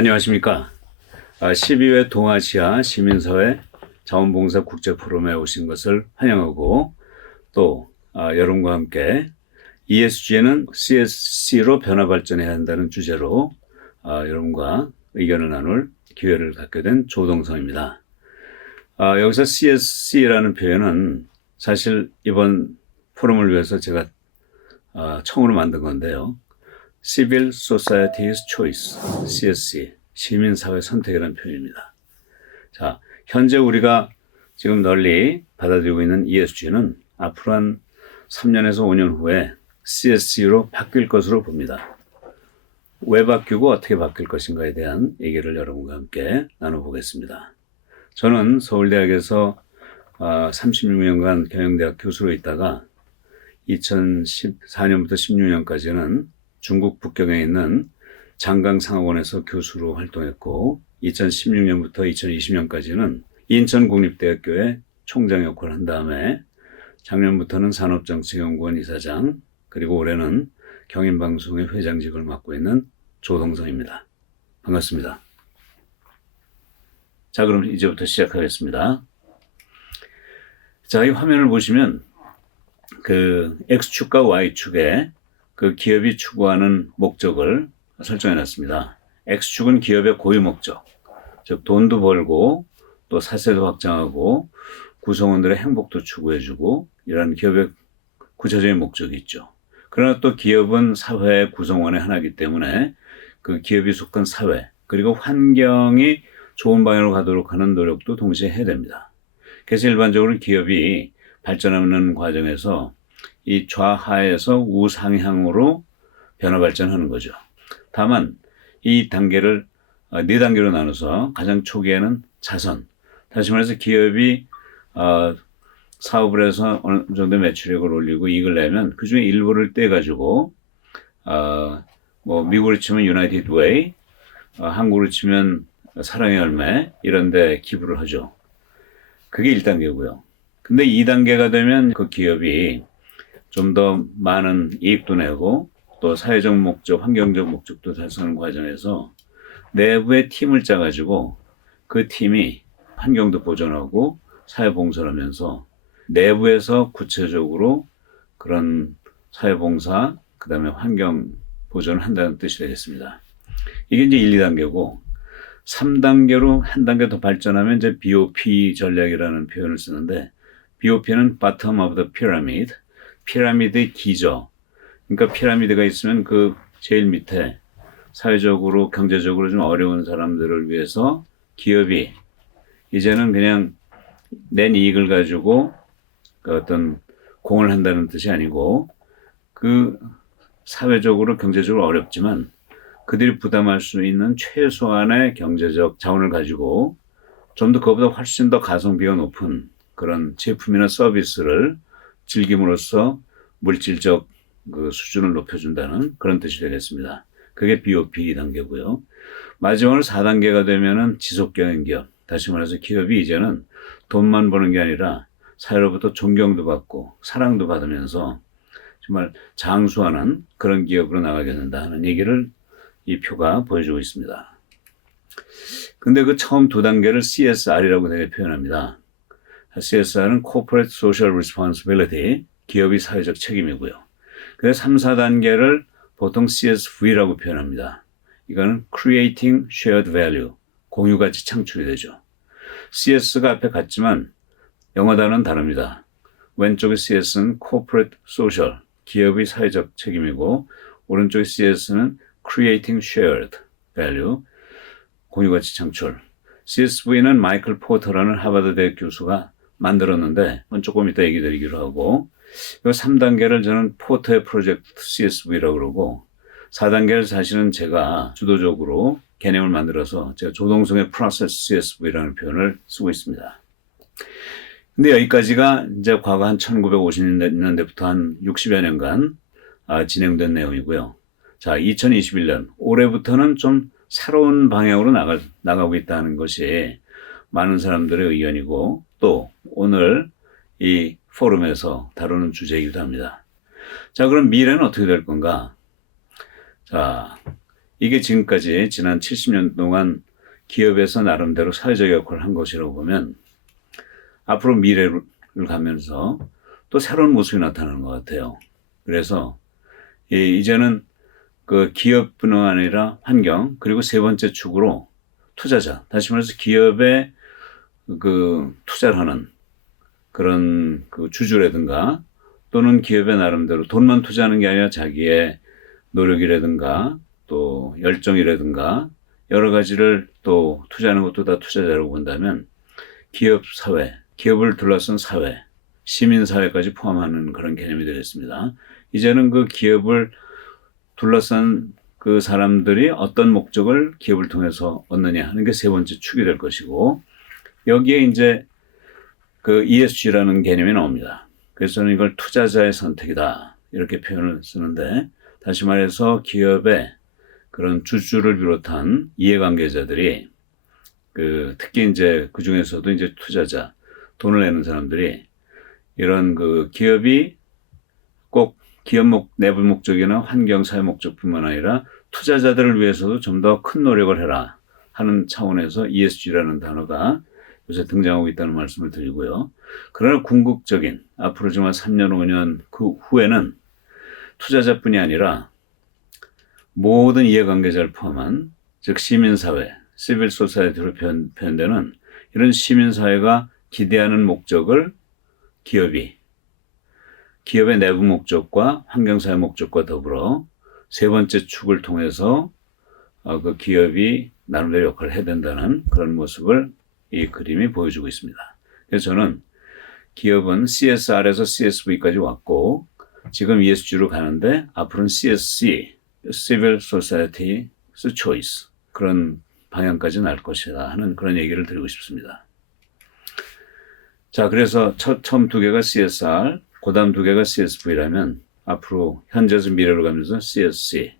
안녕하십니까. 12회 동아시아 시민사회 자원봉사 국제포럼에 오신 것을 환영하고 또 여러분과 함께 ESG는 CSC로 변화 발전해야 한다는 주제로 여러분과 의견을 나눌 기회를 갖게 된 조동성입니다. 여기서 CSC라는 표현은 사실 이번 포럼을 위해서 제가 처음으로 만든 건데요. Civil Society's Choice, CSC, 시민사회 선택이라는 표현입니다. 자, 현재 우리가 지금 널리 받아들이고 있는 ESG는 앞으로 한 3년에서 5년 후에 CSC로 바뀔 것으로 봅니다. 왜 바뀌고 어떻게 바뀔 것인가에 대한 얘기를 여러분과 함께 나눠보겠습니다. 저는 서울대학에서 36년간 경영대학 교수로 있다가 2014년부터 16년까지는 중국 북경에 있는 장강상학원에서 교수로 활동했고 2016년부터 2020년까지는 인천국립대학교의 총장 역할을 한 다음에 작년부터는 산업정책연구원 이사장 그리고 올해는 경인방송의 회장직을 맡고 있는 조동성입니다. 반갑습니다. 자, 그럼 이제부터 시작하겠습니다. 자, 이 화면을 보시면 그 X축과 Y축에 그 기업이 추구하는 목적을 설정해 놨습니다. X축은 기업의 고유 목적, 즉 돈도 벌고 또 사세도 확장하고 구성원들의 행복도 추구해주고 이런 기업의 구체적인 목적이 있죠. 그러나 또 기업은 사회의 구성원의 하나이기 때문에 그 기업이 속한 사회 그리고 환경이 좋은 방향으로 가도록 하는 노력도 동시에 해야 됩니다. 그래서 일반적으로 기업이 발전하는 과정에서 이 좌하에서 우상향으로 변화 발전하는 거죠. 다만 이 단계를 네 단계로 나눠서 가장 초기에는 자선, 다시 말해서 기업이 사업을 해서 어느 정도 매출액을 올리고 이익을 내면 그 중에 일부를 떼가지고 뭐 미국으로 치면 유나이티드 웨이, 한국으로 치면 사랑의 열매 이런 데 기부를 하죠. 그게 1단계고요. 근데 2단계가 되면 그 기업이 좀 더 많은 이익도 내고 또 사회적 목적, 환경적 목적도 달성하는 과정에서 내부의 팀을 짜가지고 그 팀이 환경도 보존하고 사회봉사를 하면서 내부에서 구체적으로 그런 사회봉사, 그 다음에 환경 보존을 한다는 뜻이 되겠습니다. 이게 이제 1, 2단계고 3단계로 한 단계 더 발전하면 이제 BOP 전략이라는 표현을 쓰는데 BOP는 Bottom of the Pyramid, 피라미드의 기저. 그러니까 피라미드가 있으면 그 제일 밑에 사회적으로 경제적으로 좀 어려운 사람들을 위해서 기업이 이제는 그냥 낸 이익을 가지고 그 어떤 공을 한다는 뜻이 아니고 그 사회적으로 경제적으로 어렵지만 그들이 부담할 수 있는 최소한의 경제적 자원을 가지고 좀 더 그보다 훨씬 더 가성비가 높은 그런 제품이나 서비스를 즐김으로써 물질적 그 수준을 높여준다는 그런 뜻이 되겠습니다. 그게 BOP 단계고요. 마지막으로 4단계가 되면은 지속경영기업. 다시 말해서 기업이 이제는 돈만 버는 게 아니라 사회로부터 존경도 받고 사랑도 받으면서 정말 장수하는 그런 기업으로 나가게 된다는 얘기를 이 표가 보여주고 있습니다. 근데 그 처음 2단계를 CSR이라고 되게 표현합니다. CSR은 Corporate Social Responsibility, 기업의 사회적 책임이고요. 그래서 3, 4단계를 보통 CSV라고 표현합니다. 이거는 Creating Shared Value, 공유가치 창출이 되죠. CS가 앞에 같지만 영어 단어는 다릅니다. 왼쪽의 CS는 Corporate Social, 기업의 사회적 책임이고 오른쪽의 CS는 Creating Shared Value, 공유가치 창출. CSV는 마이클 포터라는 하버드 대학 교수가 만들었는데 조금 이따 얘기 드리기로 하고 이 3단계를 저는 포터의 프로젝트 CSV라고 그러고 4단계를 사실은 제가 주도적으로 개념을 만들어서 제가 조동성의 프로세스 CSV라는 표현을 쓰고 있습니다. 근데 여기까지가 이제 과거 한 1950년대부터 한 60여 년간 진행된 내용이고요. 자, 2021년 올해부터는 좀 새로운 방향으로 나가고 있다는 것이 많은 사람들의 의견이고 또 오늘 이 포럼에서 다루는 주제이기도 합니다. 자, 그럼 미래는 어떻게 될 건가? 자, 이게 지금까지 지난 70년 동안 기업에서 나름대로 사회적 역할을 한 것이라고 보면 앞으로 미래를 가면서 또 새로운 모습이 나타나는 것 같아요. 그래서 이제는 그 기업뿐만 아니라 환경, 그리고 세 번째 축으로 투자자, 다시 말해서 기업에 그 투자를 하는 그런 그 주주라든가 또는 기업의 나름대로 돈만 투자하는 게 아니라 자기의 노력이라든가 또 열정이라든가 여러 가지를 또 투자하는 것도 다 투자자라고 본다면 기업 사회, 기업을 둘러싼 사회, 시민 사회까지 포함하는 그런 개념이 되겠습니다. 이제는 그 기업을 둘러싼 그 사람들이 어떤 목적을 기업을 통해서 얻느냐 하는 게 세 번째 축이 될 것이고, 여기에 이제 그 ESG라는 개념이 나옵니다. 그래서 저는 이걸 투자자의 선택이다 이렇게 표현을 쓰는데, 다시 말해서 기업의 그런 주주를 비롯한 이해관계자들이 특히 이제 그 중에서도 이제 투자자, 돈을 내는 사람들이 이런 그 기업이 꼭 기업 내부 목적이나 환경 사회 목적뿐만 아니라 투자자들을 위해서도 좀 더 큰 노력을 해라 하는 차원에서 ESG라는 단어가 요새 등장하고 있다는 말씀을 드리고요. 그러나 궁극적인 앞으로 정말 3년, 5년 그 후에는 투자자뿐이 아니라 모든 이해관계자를 포함한 즉 시민사회, 시빌 소사이티로 표현되는 이런 시민사회가 기대하는 목적을 기업의 내부 목적과 환경사회 목적과 더불어 세 번째 축을 통해서 그 기업이 나름대로 역할을 해야 된다는 그런 모습을 이 그림이 보여주고 있습니다. 그래서 저는 기업은 CSR에서 CSV까지 왔고 지금 ESG로 가는데 앞으로는 CSC, Civil Society's Choice 그런 방향까지 날 것이다 하는 그런 얘기를 드리고 싶습니다. 자, 그래서 처음 두 개가 CSR, 그 다음 두 개가 CSV라면 앞으로 현재에서 미래로 가면서 CSC,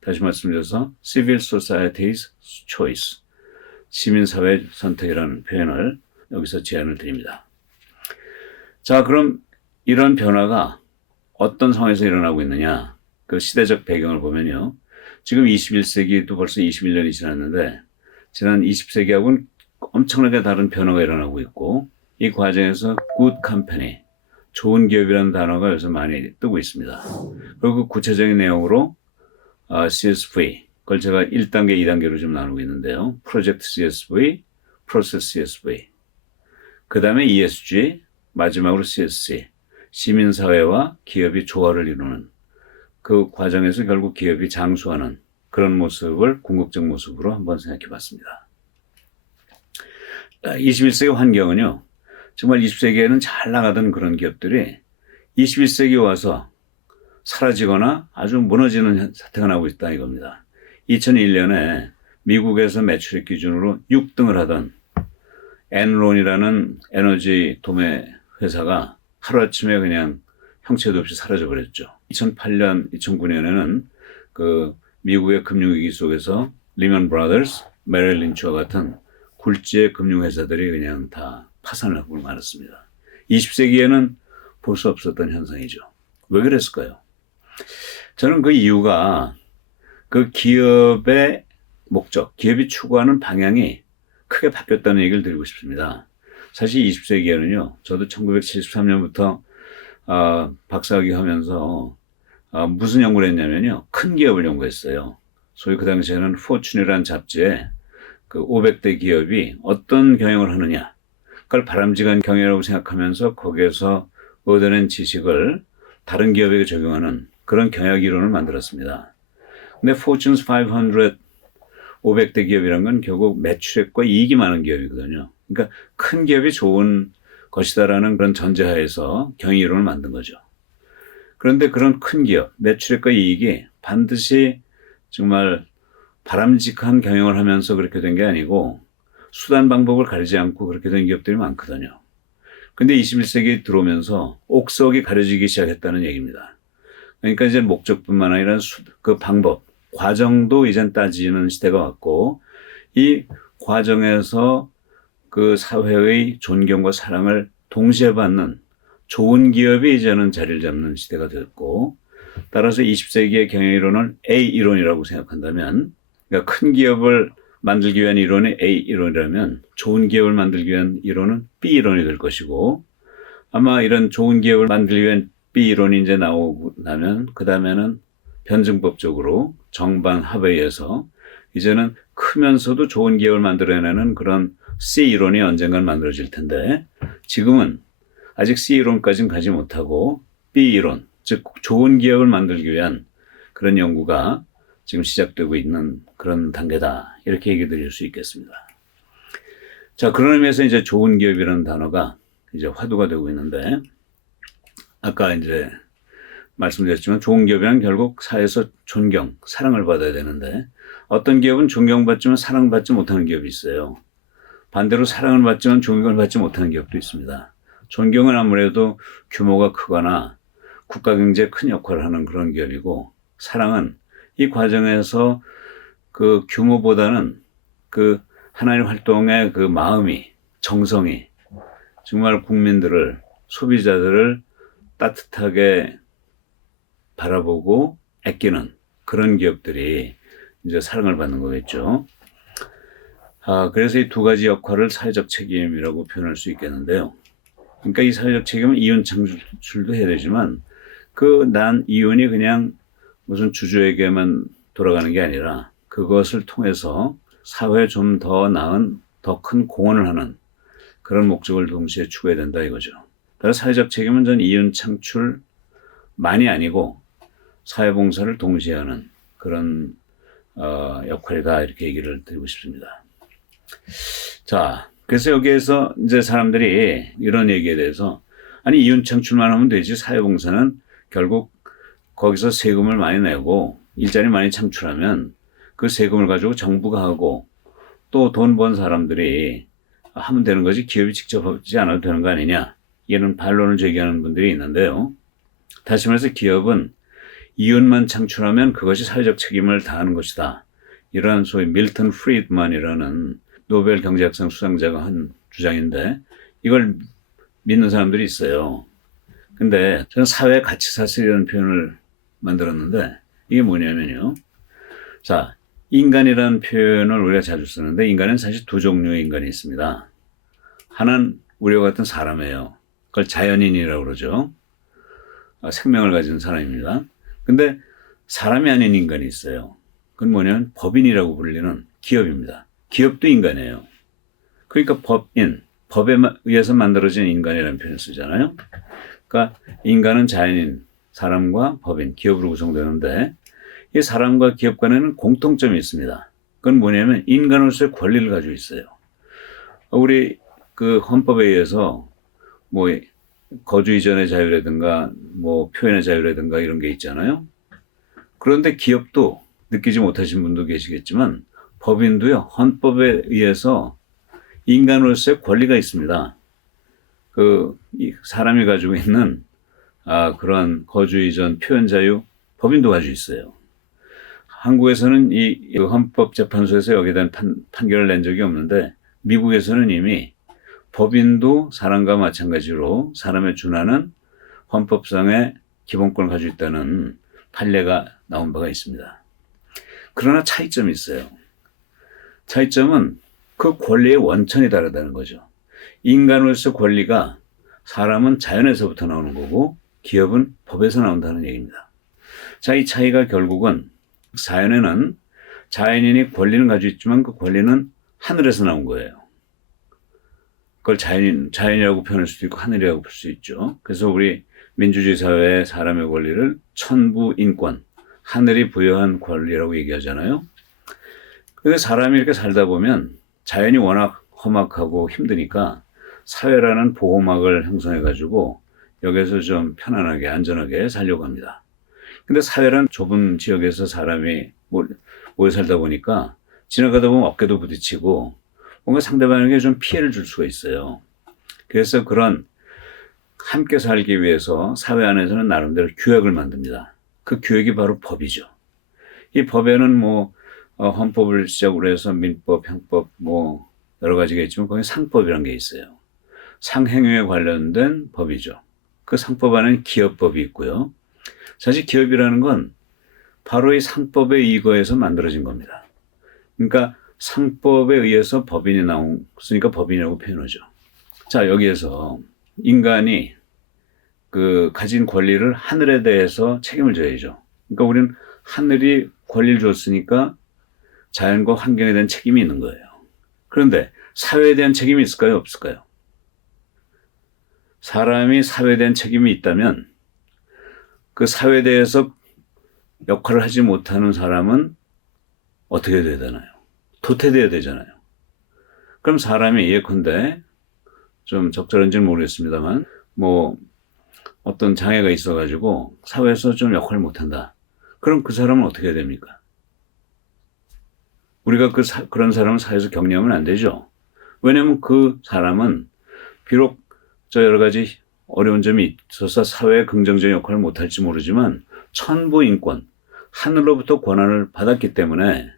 다시 말씀드려서 Civil Society's Choice, 시민사회 선택이라는 표현을 여기서 제안을 드립니다. 자, 그럼 이런 변화가 어떤 상황에서 일어나고 있느냐, 그 시대적 배경을 보면요. 지금 21세기도 벌써 21년이 지났는데 지난 20세기하고는 엄청나게 다른 변화가 일어나고 있고 이 과정에서 good company, 좋은 기업이라는 단어가 요새 많이 뜨고 있습니다. 그리고 그 구체적인 내용으로 CSV, 그걸 제가 1단계, 2단계로 좀 나누고 있는데요. 프로젝트 CSV, 프로세스 CSV, 그 다음에 ESG, 마지막으로 CSC, 시민사회와 기업이 조화를 이루는 그 과정에서 결국 기업이 장수하는 그런 모습을 궁극적 모습으로 한번 생각해 봤습니다. 21세기 환경은요, 정말 20세기에는 잘 나가던 그런 기업들이 21세기 와서 사라지거나 아주 무너지는 사태가 나오고 있다 이겁니다. 2001년에 미국에서 매출액 기준으로 6등을 하던 엔론이라는 에너지 도매 회사가 하루아침에 그냥 형체도 없이 사라져버렸죠. 2008년, 2009년에는 그 미국의 금융위기 속에서 리먼 브라더스, 메릴 린치와 같은 굴지의 금융회사들이 그냥 다 파산을 하고 말았습니다. 20세기에는 볼 수 없었던 현상이죠. 왜 그랬을까요? 저는 그 이유가 그 기업의 목적, 기업이 추구하는 방향이 크게 바뀌었다는 얘기를 드리고 싶습니다. 사실 20세기에는요, 저도 1973년부터 박사학위 하면서 무슨 연구를 했냐면요, 큰 기업을 연구했어요. 소위 그 당시에는 포춘이라는 잡지에 그 500대 기업이 어떤 경영을 하느냐, 그걸 바람직한 경영이라고 생각하면서 거기에서 얻어낸 지식을 다른 기업에게 적용하는 그런 경영 이론을 만들었습니다. 근데 Fortune's 500 500대 기업이란 건 결국 매출액과 이익이 많은 기업이거든요. 그러니까 큰 기업이 좋은 것이다라는 그런 전제하에서 경영 이론을 만든 거죠. 그런데 그런 큰 기업, 매출액과 이익이 반드시 정말 바람직한 경영을 하면서 그렇게 된 게 아니고 수단 방법을 가리지 않고 그렇게 된 기업들이 많거든요. 근데 21세기 들어오면서 옥석이 가려지기 시작했다는 얘기입니다. 그러니까 이제 목적뿐만 아니라 그 방법, 과정도 이젠 따지는 시대가 왔고 이 과정에서 그 사회의 존경과 사랑을 동시에 받는 좋은 기업이 이제는 자리를 잡는 시대가 됐고 따라서 20세기의 경영이론을 A 이론이라고 생각한다면, 그러니까 큰 기업을 만들기 위한 이론이 A 이론이라면 좋은 기업을 만들기 위한 이론은 B 이론이 될 것이고, 아마 이런 좋은 기업을 만들기 위한 B 이론이 이제 나오고 나면 그 다음에는 변증법적으로 정반합에 의해서 이제는 크면서도 좋은 기업을 만들어내는 그런 C 이론이 언젠간 만들어질 텐데, 지금은 아직 C 이론까지는 가지 못하고 B 이론, 즉 좋은 기업을 만들기 위한 그런 연구가 지금 시작되고 있는 그런 단계다, 이렇게 얘기 드릴 수 있겠습니다. 자, 그런 의미에서 이제 좋은 기업이라는 단어가 이제 화두가 되고 있는데, 아까 이제 말씀드렸지만 좋은 기업이란 결국 사회에서 존경, 사랑을 받아야 되는데, 어떤 기업은 존경받지만 사랑받지 못하는 기업이 있어요. 반대로 사랑을 받지만 존경을 받지 못하는 기업도 있습니다. 존경은 아무래도 규모가 크거나 국가 경제에 큰 역할을 하는 그런 기업이고, 사랑은 이 과정에서 그 규모보다는 그 하나의 활동의 그 마음이, 정성이 정말 국민들을, 소비자들을 따뜻하게 바라보고 아끼는 그런 기업들이 이제 사랑을 받는 거겠죠. 그래서 이 두 가지 역할을 사회적 책임이라고 표현할 수 있겠는데요. 그러니까 이 사회적 책임은 이윤 창출도 해야 되지만, 그 난 이윤이 그냥 무슨 주주에게만 돌아가는 게 아니라 그것을 통해서 사회에 좀 더 나은, 더 큰 공헌을 하는 그런 목적을 동시에 추구해야 된다 이거죠. 따라서 사회적 책임은 전 이윤 창출만이 아니고 사회봉사를 동시에 하는 그런 역할이다, 이렇게 얘기를 드리고 싶습니다. 자, 그래서 여기에서 이제 사람들이 이런 얘기에 대해서, 아니 이윤 창출만 하면 되지, 사회봉사는 결국 거기서 세금을 많이 내고 일자리 많이 창출하면 그 세금을 가지고 정부가 하고 또 돈 번 사람들이 하면 되는 거지, 기업이 직접 하지 않아도 되는 거 아니냐, 이런 반론을 제기하는 분들이 있는데요. 다시 말해서 기업은 이윤만 창출하면 그것이 사회적 책임을 다하는 것이다, 이런 소위 밀턴 프리드만이라는 노벨 경제학상 수상자가 한 주장인데, 이걸 믿는 사람들이 있어요. 근데 저는 사회 가치사슬이라는 표현을 만들었는데, 이게 뭐냐면요. 자, 인간이라는 표현을 우리가 자주 쓰는데, 인간은 사실 두 종류의 인간이 있습니다. 하나는 우리와 같은 사람이에요. 그걸 자연인이라고 그러죠. 생명을 가진 사람입니다. 근데 사람이 아닌 인간이 있어요. 그건 뭐냐면 법인이라고 불리는 기업입니다. 기업도 인간이에요. 그러니까 법인, 법에 의해서 만들어진 인간이라는 표현을 쓰잖아요. 그러니까 인간은 자연인, 사람과 법인, 기업으로 구성되는데, 이 사람과 기업 간에는 공통점이 있습니다. 그건 뭐냐면 인간으로서의 권리를 가지고 있어요. 우리 그 헌법에 의해서 뭐 거주 이전의 자유라든가 뭐 표현의 자유라든가 이런 게 있잖아요. 그런데 기업도, 느끼지 못하신 분도 계시겠지만 법인도요, 헌법에 의해서 인간으로서의 권리가 있습니다. 이 사람이 가지고 있는 그런 거주 이전 표현 자유, 법인도 가지고 있어요. 한국에서는 이 헌법재판소에서 여기에 대한 판결을 낸 적이 없는데, 미국에서는 이미 법인도 사람과 마찬가지로 사람에 준하는 헌법상의 기본권을 가지고 있다는 판례가 나온 바가 있습니다. 그러나 차이점이 있어요. 차이점은 그 권리의 원천이 다르다는 거죠. 인간으로서 권리가, 사람은 자연에서부터 나오는 거고 기업은 법에서 나온다는 얘기입니다. 자, 이 차이가 결국은 자연에는 자연인이 권리는 가지고 있지만 그 권리는 하늘에서 나온 거예요. 그걸 자연이라고 표현할 수도 있고 하늘이라고 볼 수 있죠. 그래서 우리 민주주의 사회의 사람의 권리를 천부인권, 하늘이 부여한 권리라고 얘기하잖아요. 근데 사람이 이렇게 살다 보면 자연이 워낙 험악하고 힘드니까 사회라는 보호막을 형성해가지고 여기서 좀 편안하게, 안전하게 살려고 합니다. 근데 사회란 좁은 지역에서 사람이 모여 살다 보니까 지나가다 보면 어깨도 부딪히고 뭔가 상대방에게 좀 피해를 줄 수가 있어요. 그래서 그런 함께 살기 위해서 사회 안에서는 나름대로 규약을 만듭니다. 그 규약이 바로 법이죠. 이 법에는 헌법을 시작으로 해서 민법, 형법 여러 가지가 있지만 거기 상법이라는 게 있어요. 상행위에 관련된 법이죠. 그 상법 안에는 기업법이 있고요. 사실 기업이라는 건 바로 이 상법에 의거해서 만들어진 겁니다. 그러니까 상법에 의해서 법인이 나왔으니까 법인이라고 표현하죠. 자, 여기에서 인간이 그 가진 권리를 하늘에 대해서 책임을 져야죠. 그러니까 우리는 하늘이 권리를 줬으니까 자연과 환경에 대한 책임이 있는 거예요. 그런데 사회에 대한 책임이 있을까요? 없을까요? 사람이 사회에 대한 책임이 있다면 그 사회에 대해서 역할을 하지 못하는 사람은 어떻게 돼야 되나요? 도태돼야 되잖아요. 그럼 사람이 예컨대 좀 적절한지는 모르겠습니다만 뭐 어떤 장애가 있어가지고 사회에서 좀 역할을 못한다. 그럼 그 사람은 어떻게 해야 됩니까? 우리가 그런 사람을 사회에서 격려하면 안 되죠. 왜냐하면 그 사람은 비록 저 여러 가지 어려운 점이 있어서 사회에 긍정적인 역할을 못할지 모르지만 천부 인권, 하늘로부터 권한을 받았기 때문에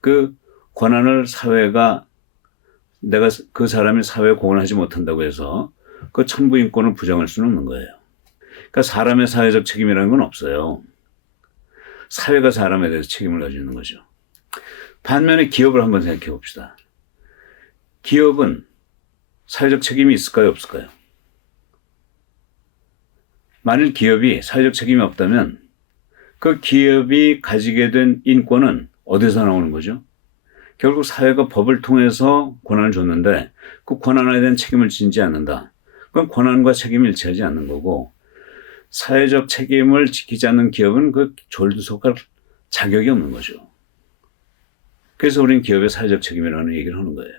그 권한을 사회가 내가 그 사람이 사회에 공헌하지 못한다고 해서 그 천부 인권을 부정할 수는 없는 거예요. 그러니까 사람의 사회적 책임이라는 건 없어요. 사회가 사람에 대해서 책임을 가지고 있는 거죠. 반면에 기업을 한번 생각해 봅시다. 기업은 사회적 책임이 있을까요? 없을까요? 만일 기업이 사회적 책임이 없다면 그 기업이 가지게 된 인권은 어디서 나오는 거죠? 결국 사회가 법을 통해서 권한을 줬는데 그 권한에 대한 책임을 지지 않는다. 그럼 권한과 책임이 일치하지 않는 거고 사회적 책임을 지키지 않는 기업은 그 졸두속할 자격이 없는 거죠. 그래서 우리는 기업의 사회적 책임이라는 얘기를 하는 거예요.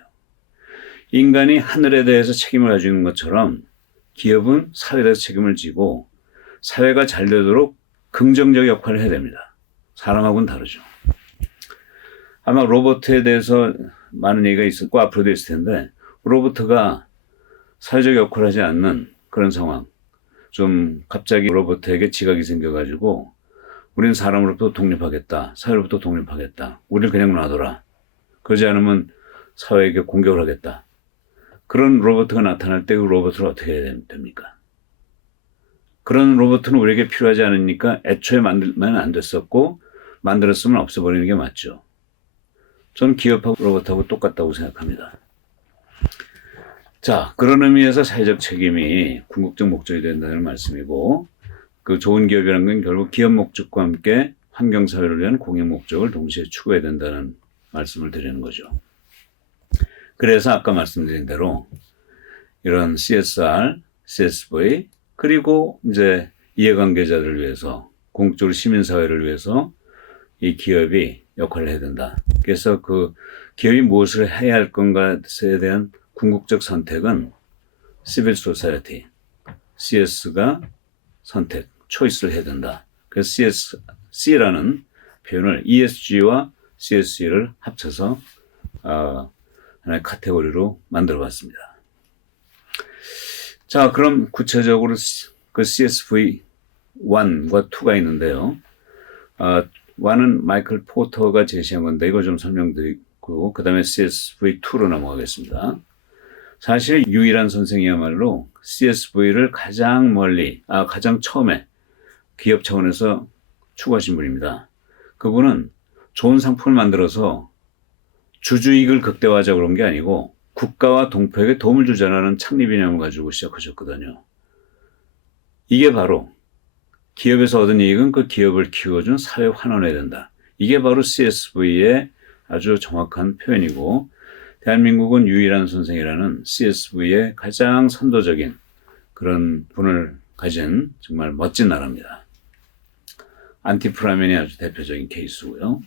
인간이 하늘에 대해서 책임을 가지고 있는 것처럼 기업은 사회에 대해서 책임을 지고 사회가 잘 되도록 긍정적 역할을 해야 됩니다. 사람하고는 다르죠. 아마 로봇에 대해서 많은 얘기가 있었고 앞으로도 있을 텐데 로봇가 사회적 역할을 하지 않는 그런 상황. 좀 갑자기 로봇에게 지각이 생겨가지고 우리는 사람으로부터 독립하겠다. 사회로부터 독립하겠다. 우리를 그냥 놔둬라. 그러지 않으면 사회에게 공격을 하겠다. 그런 로봇가 나타날 때 그 로봇을 어떻게 해야 됩니까? 그런 로봇은 우리에게 필요하지 않으니까 애초에 만들면 안 됐었고 만들었으면 없애버리는 게 맞죠. 저는 기업하고 로봇하고 똑같다고 생각합니다. 자, 그런 의미에서 사회적 책임이 궁극적 목적이 된다는 말씀이고 그 좋은 기업이라는 건 결국 기업 목적과 함께 환경사회를 위한 공익 목적을 동시에 추구해야 된다는 말씀을 드리는 거죠. 그래서 아까 말씀드린 대로 이런 CSR, CSV 그리고 이제 이해관계자들을 위해서 공적으로 시민사회를 위해서 이 기업이 역할을 해야 된다. 그래서 그 기업이 무엇을 해야 할 건가에 대한 궁극적 선택은 시빌 소사이어티, CS가 선택, 초이스를 해야 된다. 그래서 C라는 표현을 ESG와 CSE를 합쳐서 하나의 카테고리로 만들어 봤습니다. 자, 그럼 구체적으로 그 CSV1과 2가 있는데요. 1은 마이클 포터가 제시한 건데 이거 좀 설명드리고 그 다음에 CSV2로 넘어가겠습니다. 사실 유일한 선생이야말로 CSV를 가장 가장 처음에 기업 차원에서 추구하신 분입니다. 그분은 좋은 상품을 만들어서 주주이익을 극대화하자고 그런 게 아니고 국가와 동포에게 도움을 주자라는 창립 이념을 가지고 시작하셨거든요. 이게 바로 기업에서 얻은 이익은 그 기업을 키워준 사회에 환원해야 된다. 이게 바로 CSV의 아주 정확한 표현이고 대한민국은 유일한 선생이라는 CSV의 가장 선도적인 그런 분을 가진 정말 멋진 나라입니다. 안티프라멘이 아주 대표적인 케이스고요.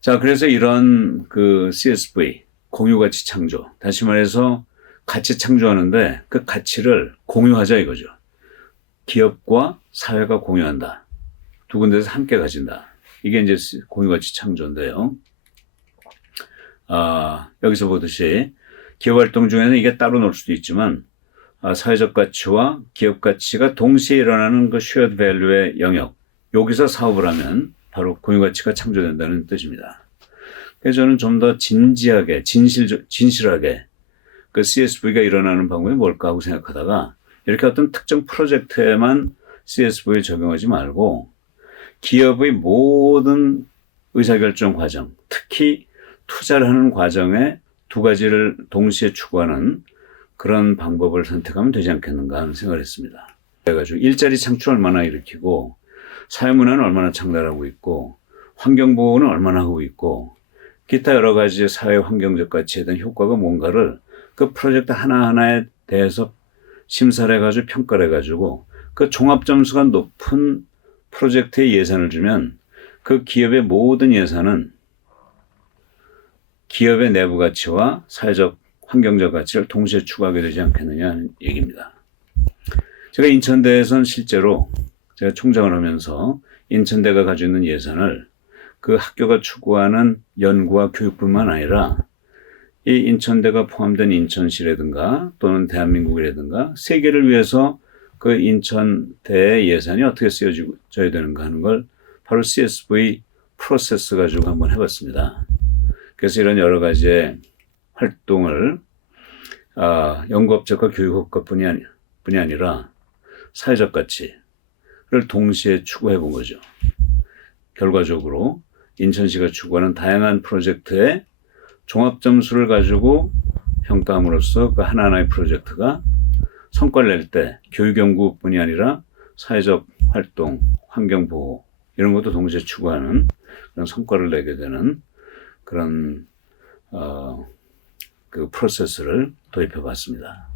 자, 그래서 이런 그 CSV, 공유가치 창조. 다시 말해서 가치 창조하는데 그 가치를 공유하자 이거죠. 기업과 사회가 공유한다. 두 군데서 함께 가진다. 이게 이제 공유가치 창조인데요. 여기서 보듯이 기업 활동 중에는 이게 따로 놀 수도 있지만 사회적 가치와 기업 가치가 동시에 일어나는 그 shared value의 영역. 여기서 사업을 하면 바로 공유가치가 창조된다는 뜻입니다. 그래서 저는 좀 더 진지하게, 진실하게 그 CSV가 일어나는 방법이 뭘까 하고 생각하다가 이렇게 어떤 특정 프로젝트에만 CSV 적용하지 말고 기업의 모든 의사결정 과정, 특히 투자를 하는 과정에 두 가지를 동시에 추구하는 그런 방법을 선택하면 되지 않겠는가 하는 생각을 했습니다. 그래가지고 일자리 창출 얼마나 일으키고 사회문화는 얼마나 창달하고 있고 환경보호는 얼마나 하고 있고 기타 여러 가지 사회 환경적 가치에 대한 효과가 뭔가를 그 프로젝트 하나하나에 대해서 심사를 해가지고 평가를 해가지고 그 종합점수가 높은 프로젝트에 예산을 주면 그 기업의 모든 예산은 기업의 내부 가치와 사회적 환경적 가치를 동시에 추구하게 되지 않겠느냐 하는 얘기입니다. 제가 인천대에선 실제로 제가 총장을 하면서 인천대가 가지고 있는 예산을 그 학교가 추구하는 연구와 교육뿐만 아니라 이 인천대가 포함된 인천시라든가 또는 대한민국이라든가 세계를 위해서 그 인천대의 예산이 어떻게 쓰여져야 되는가 하는 걸 바로 CSV 프로세스 가지고 한번 해봤습니다. 그래서 이런 여러 가지의 활동을 연구업적과 교육업적뿐이 아니라 사회적 가치를 동시에 추구해 본 거죠. 결과적으로 인천시가 추구하는 다양한 프로젝트의 종합점수를 가지고 평가함으로써 그 하나하나의 프로젝트가 성과를 낼 때 교육연구뿐이 아니라 사회적 활동, 환경보호 이런 것도 동시에 추구하는 그런 성과를 내게 되는 그런 그 프로세스를 도입해 봤습니다.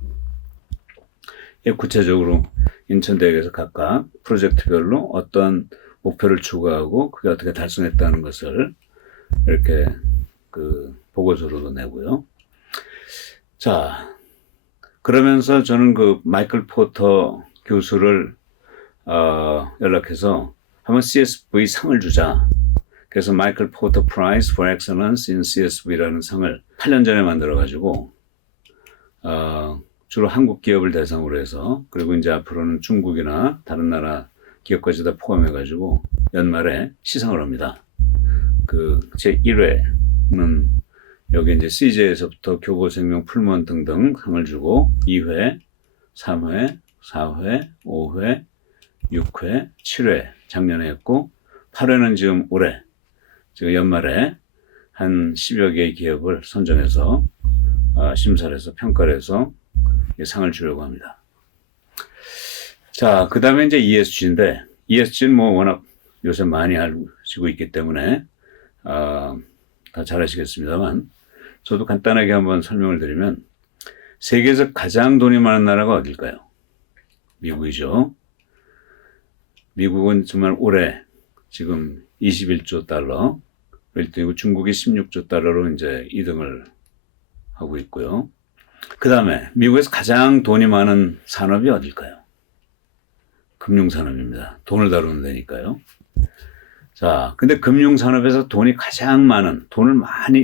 구체적으로 인천대학에서 각각 프로젝트별로 어떤 목표를 추구하고 그게 어떻게 달성했다는 것을 이렇게 그 보고서로도 내고요. 자, 그러면서 저는 그 마이클 포터 교수를 연락해서 한번 CSV 상을 주자. 그래서 마이클 포터 프라이즈 for Excellence in CSV라는 상을 8년 전에 만들어가지고 주로 한국 기업을 대상으로 해서 그리고 이제 앞으로는 중국이나 다른 나라 기업까지 다 포함해가지고 연말에 시상을 합니다. 그 제 1회는 여기 이제 CJ에서부터 교보생명 풀무원 등등 상을 주고 2회, 3회, 4회, 5회, 6회, 7회 작년에 했고 8회는 지금 올해 지금 연말에 한 10여 개의 기업을 선정해서 심사를 해서 평가를 해서 상을 주려고 합니다. 자, 그 다음에 이제 ESG인데 ESG는 뭐 워낙 요새 많이 알고 있기 때문에 다 잘 아시겠습니다만 저도 간단하게 한번 설명을 드리면 세계에서 가장 돈이 많은 나라가 어딜까요? 미국이죠. 미국은 정말 올해 지금 21조 달러, 1등이고 중국이 16조 달러로 이제 2등을 하고 있고요. 그 다음에 미국에서 가장 돈이 많은 산업이 어딜까요? 금융산업입니다. 돈을 다루는 데니까요. 자, 근데 금융산업에서 돈이 가장 많은,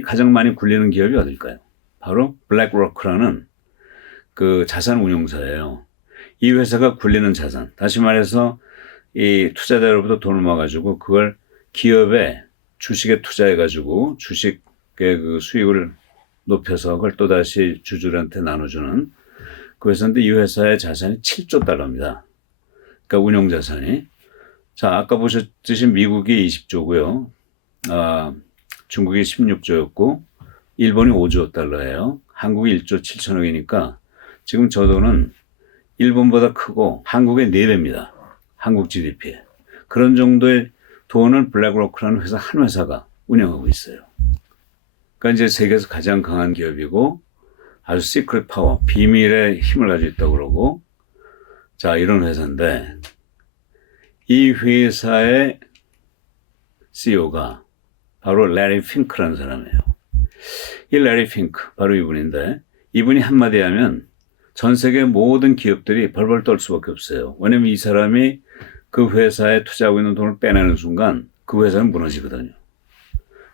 가장 많이 굴리는 기업이 어딜까요? 바로 블랙로크라는 그 자산 운용사예요. 이 회사가 굴리는 자산, 다시 말해서 이 투자자로부터 돈을 모아가지고 그걸 기업의 주식에 투자해가지고 주식의 그 수익을 높여서 그걸 또다시 주주들한테 나눠주는 그 회사인데 이 회사의 자산이 7조 달러입니다. 그러니까 운용 자산이. 자, 아까 보셨듯이 미국이 20조고요. 중국이 16조였고 일본이 5조 달러예요. 한국이 1조 7천억이니까 지금 저 돈은 일본보다 크고 한국의 4배입니다. 한국 GDP에. 그런 정도의 돈을 블랙로크라는 회사 한 회사가 운영하고 있어요. 그러니까 이제 세계에서 가장 강한 기업이고 아주 시크릿 파워, 비밀의 힘을 가지고 있다고 그러고 자, 이런 회사인데 이 회사의 CEO가 바로 레리 핑크라는 사람이에요. 이 레리 핑크, 바로 이분인데 이분이 한마디 하면 전 세계 모든 기업들이 벌벌 떨 수밖에 없어요. 왜냐면 이 사람이 그 회사에 투자하고 있는 돈을 빼내는 순간 그 회사는 무너지거든요.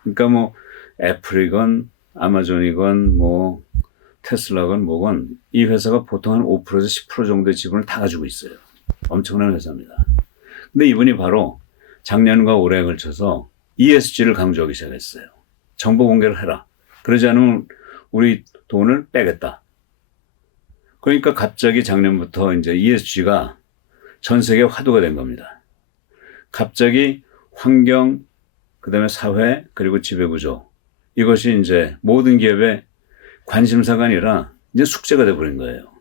그러니까 뭐 애플이건 아마존이건 뭐 테슬라건 뭐건 이 회사가 보통 한 5%에서 10% 정도의 지분을 다 가지고 있어요. 엄청난 회사입니다. 근데 이분이 바로 작년과 올해에 걸쳐서 ESG를 강조하기 시작했어요. 정보 공개를 해라. 그러지 않으면 우리 돈을 빼겠다. 그러니까 갑자기 작년부터 이제 ESG가 전 세계 화두가 된 겁니다. 갑자기 환경, 그다음에 사회, 그리고 지배구조, 이것이 이제 모든 기업의 관심사가 아니라 이제 숙제가 돼버린 거예요.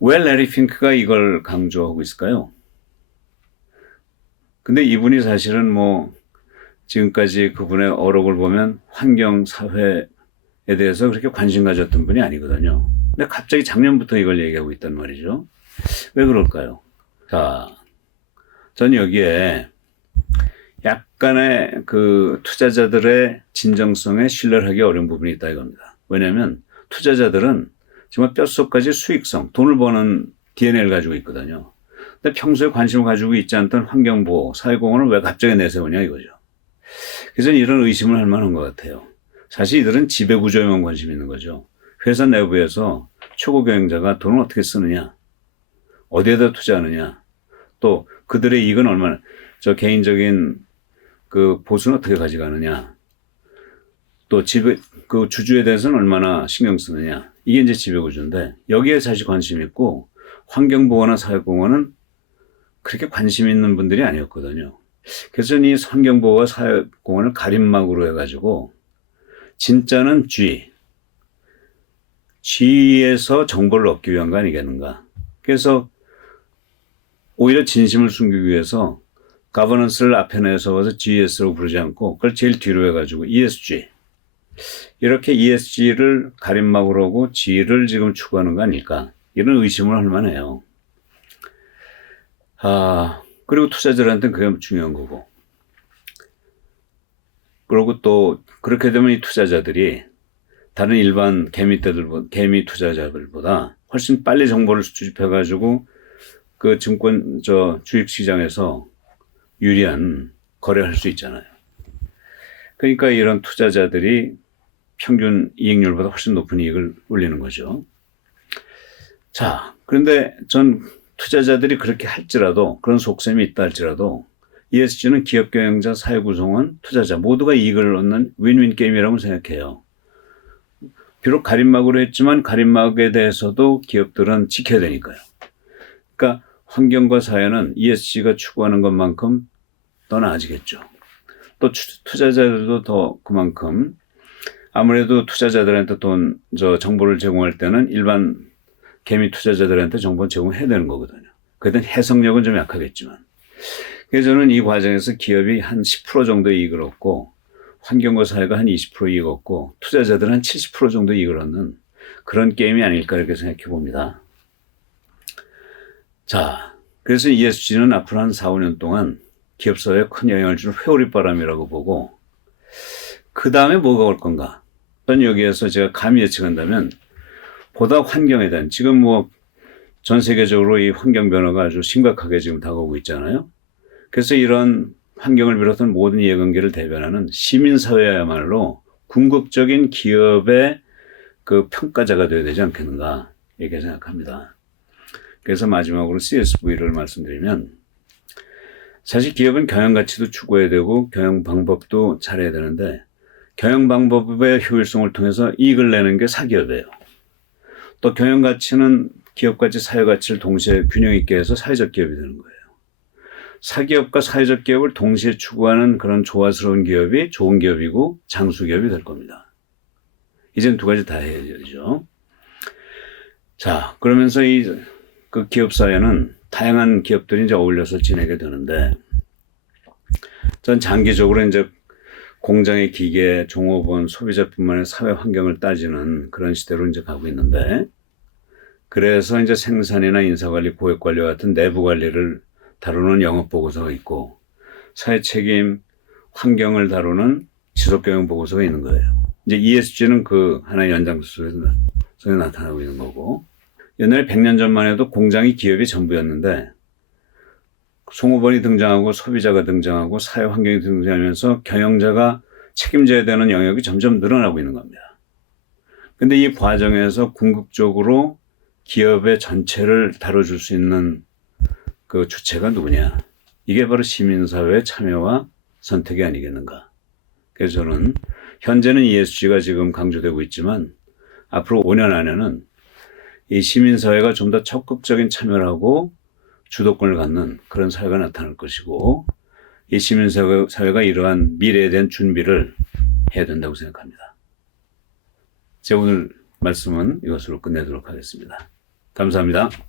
왜 레리 핑크가 이걸 강조하고 있을까요? 근데 이분이 사실은 뭐 지금까지 그분의 어록을 보면 환경, 사회에 대해서 그렇게 관심 가졌던 분이 아니거든요. 근데 갑자기 작년부터 이걸 얘기하고 있단 말이죠. 왜 그럴까요? 자, 전 여기에 약간의 그 투자자들의 진정성에 신뢰를 하기 어려운 부분이 있다 이겁니다. 왜냐하면 투자자들은 정말 뼛속까지 수익성, 돈을 버는 DNA를 가지고 있거든요. 근데 평소에 관심을 가지고 있지 않던 환경보호, 사회공헌을 왜 갑자기 내세우냐 이거죠. 그래서 이런 의심을 할 만한 것 같아요. 사실 이들은 지배구조에만 관심이 있는 거죠. 회사 내부에서 초고 경영자가 돈을 어떻게 쓰느냐, 어디에다 투자하느냐, 또 그들의 이익은 얼마나, 저 개인적인 그 보수는 어떻게 가져가느냐, 또 그 주주에 대해서는 얼마나 신경 쓰느냐, 이게 이제 지배구조인데 여기에 사실 관심이 있고 환경보호나 사회공헌은 그렇게 관심 있는 분들이 아니었거든요. 그래서 이 환경보호와 사회공헌을 가림막으로 해가지고 진짜는 G에서 정보를 얻기 위한 거 아니겠는가. 그래서 오히려 진심을 숨기기 위해서 가버넌스를 앞에 내서서 GS로 부르지 않고 그걸 제일 뒤로 해가지고 ESG. 이렇게 ESG를 가림막으로 하고 G를 지금 추구하는 거 아닐까. 이런 의심을 할 만해요. 그리고 투자자들한테는 그게 중요한 거고. 그리고 또 그렇게 되면 이 투자자들이 다른 일반 개미 투자자들보다 훨씬 빨리 정보를 수집해가지고 그 주식시장에서 유리한 거래를 할 수 있잖아요. 그러니까 이런 투자자들이 평균 이익률보다 훨씬 높은 이익을 올리는 거죠. 자, 그런데 전 투자자들이 그렇게 할지라도, 그런 속셈이 있다 할지라도 ESG는 기업 경영자, 사회 구성원, 투자자 모두가 이익을 얻는 윈윈 게임이라고 생각해요. 비록 가림막으로 했지만 가림막에 대해서도 기업들은 지켜야 되니까요. 그러니까 환경과 사회는 ESG가 추구하는 것만큼 더 나아지겠죠. 또 투자자들도 더 그만큼 아무래도 투자자들한테 정보를 제공할 때는 일반 개미 투자자들한테 정보를 제공해야 되는 거거든요. 그땐 해석력은 좀 약하겠지만. 그래서 저는 이 과정에서 기업이 한 10% 정도 이익을 얻고 환경과 사회가 한 20% 이익 얻고 투자자들은 한 70% 정도 이익을 얻는 그런 게임이 아닐까 이렇게 생각해 봅니다. 자, 그래서 ESG는 앞으로 한 4, 5년 동안 기업 사회에 큰 영향을 주는 회오리바람이라고 보고 그 다음에 뭐가 올 건가? 전 여기에서 제가 감히 예측한다면 보다 환경에 대한 지금 뭐 전 세계적으로 이 환경 변화가 아주 심각하게 지금 다가오고 있잖아요. 그래서 이런 환경을 비롯한 모든 이해관계를 대변하는 시민사회야말로 궁극적인 기업의 그 평가자가 되어야 되지 않겠는가 이렇게 생각합니다. 그래서 마지막으로 CSV를 말씀드리면 사실 기업은 경영 가치도 추구해야 되고 경영 방법도 잘해야 되는데 경영 방법의 효율성을 통해서 이익을 내는 게 사기업이에요. 또 경영 가치는 기업 가치, 사회 가치를 동시에 균형 있게 해서 사회적 기업이 되는 거예요. 사기업과 사회적 기업을 동시에 추구하는 그런 조화스러운 기업이 좋은 기업이고 장수 기업이 될 겁니다. 이제는 두 가지 다 해야 되죠. 자, 그러면서 그 기업 사회는 다양한 기업들이 이제 어울려서 지내게 되는데, 전 장기적으로 이제 공장의 기계, 종업원, 소비자뿐만 아니라 사회 환경을 따지는 그런 시대로 이제 가고 있는데, 그래서 이제 생산이나 인사관리, 고객관리 같은 내부 관리를 다루는 영업보고서가 있고, 사회 책임, 환경을 다루는 지속경영보고서가 있는 거예요. 이제 ESG는 그 하나의 연장선에서 나타나고 있는 거고, 옛날에 100년 전만 해도 공장이 기업이 전부였는데 송호번이 등장하고 소비자가 등장하고 사회 환경이 등장하면서 경영자가 책임져야 되는 영역이 점점 늘어나고 있는 겁니다. 근데 이 과정에서 궁극적으로 기업의 전체를 다뤄줄 수 있는 그 주체가 누구냐. 이게 바로 시민사회의 참여와 선택이 아니겠는가. 그래서 저는 현재는 ESG가 지금 강조되고 있지만 앞으로 5년 안에는 이 시민사회가 좀 더 적극적인 참여를 하고 주도권을 갖는 그런 사회가 나타날 것이고 이 시민사회가 이러한 미래에 대한 준비를 해야 된다고 생각합니다. 제 오늘 말씀은 이것으로 끝내도록 하겠습니다. 감사합니다.